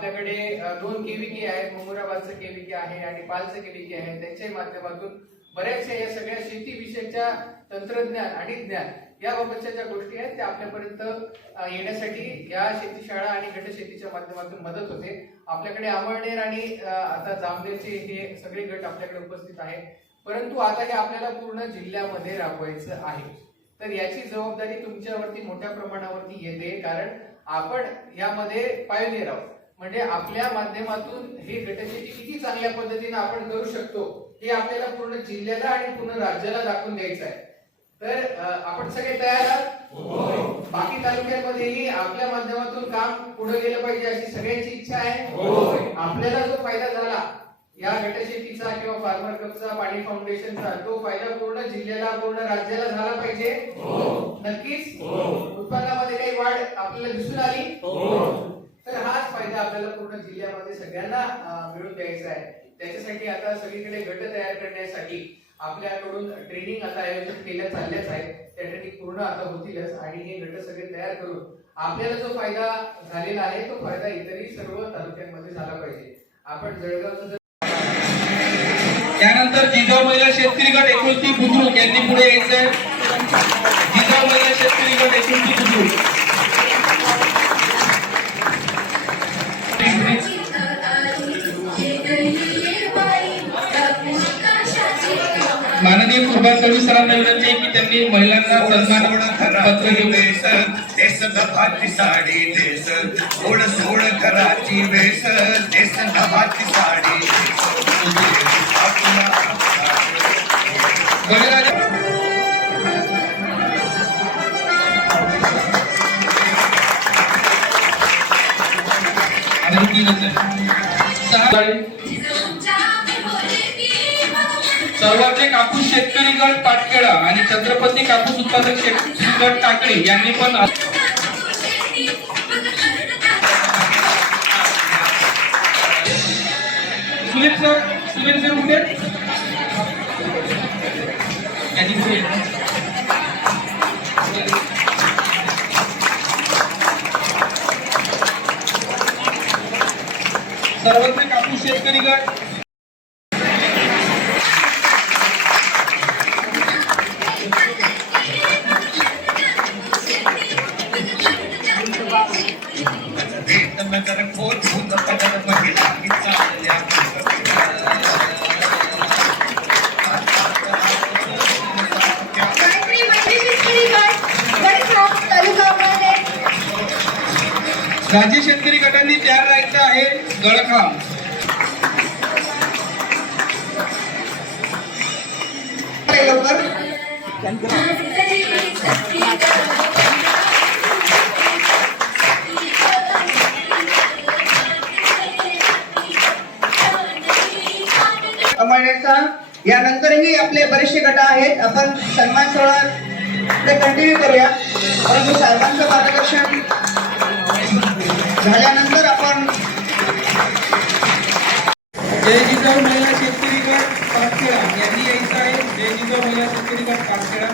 आपल्याकडे 2 केव्हीके आहेत, मुमुराबादचं केव्हीके आहे आणि पालचं केव्हीके आहे. त्यांच्याही माध्यमातून बऱ्याचशा या सगळ्या शेतीविषयीच्या तंत्रज्ञान आणि ज्ञान याबाबतच्या ज्या गोष्टी आहेत त्या आपल्यापर्यंत येण्यासाठी या शेती शाळा आणि गट शेतीच्या माध्यमातून मदत होते. आपल्याकडे अमळनेर आणि आता जामनेरचे हे सगळे गट आपल्याकडे उपस्थित आहेत. परंतु आता हे आपल्याला पूर्ण जिल्ह्यामध्ये राबवायचं आहे. तर याची जबाबदारी तुमच्यावरती मोठ्या प्रमाणावरती येते, कारण आपण यामध्ये पायोनियर आहोत. म्हणजे आपल्या माध्यमातून हे गटशेती किती चांगल्या पद्धतीने आपण करू शकतो हे आपल्याला पूर्ण जिल्ह्याला आणि पूर्ण राज्याला दाखवून द्यायचं आहे. तर आपण सगळे तयार आहात? बाकी तालुक्यांमध्येही आपल्या माध्यमातून काम पुढे गेलं पाहिजे अशी सगळ्यांची इच्छा आहे. आपल्याला जो फायदा झाला या गटशेतीचा किंवा फार्मर कपचा, पाणी फाउंडेशनचा, तो फायदा पूर्ण जिल्ह्याला पूर्ण राज्याला झाला पाहिजे. नक्कीच उत्पन्नामध्ये काही वाढ आपल्याला दिसून आली तर हाच फायदा आपल्याला पूर्ण जिल्ह्यामध्ये सगळ्यांना मिळून द्यायचा आहे. त्याच्यासाठी आता सगळीकडे गट तयार करण्यासाठी आपल्याकडून ट्रेनिंग आता आयोजित केल्या चालल्याच आहेत. त्या ट्रेनिंग पूर्ण आता होतीलच आणि हे गट सगळे तयार करून आपल्याला जो फायदा झालेला आहे तो फायदा इतरही सर्व तालुक्यांमध्ये झाला पाहिजे. आपण जळगावचं त्यानंतर जिजाऊ महिला शेतकरी गट एकुलती बुद्रुक यांनी पुढे यायचंय. जिजाऊ महिला शेतकरी गट एकुलती बुद्रुक. माननीय कुर्बान कवी सरांना विनंती आहे की त्यांनी महिलांना सन्मान पत्र घेऊन देशभाची साडी देश थोड सोड घराची वेश देशभाची साडी सर्वाचे कापूस शेतकरी गट पाटखेडा आणि छत्रपती कापूस उत्पादक शेतकरी गट टाकळी यांनी पण सुनील सर कुठे सर्वत्र कापूस शेतकरी गट नगर पोचून पदर महिला चालल्या राज्य शेतकरी गटांनी तयार राहायचं आहे. गळखाम अमळनेरचा यानंतरही आपले बरेचसे गट आहेत. आपण सन्मान सोहळा ते कंटिन्यू करूया, परंतु साहेबांचं मार्गदर्शन झाल्यानंतर आपण जय जिजाऊ महिला शेतकरी गट पाटखेडा यांनी यायचं आहे. जय जिजाऊ महिला शेतकरी गट पाटखेडा.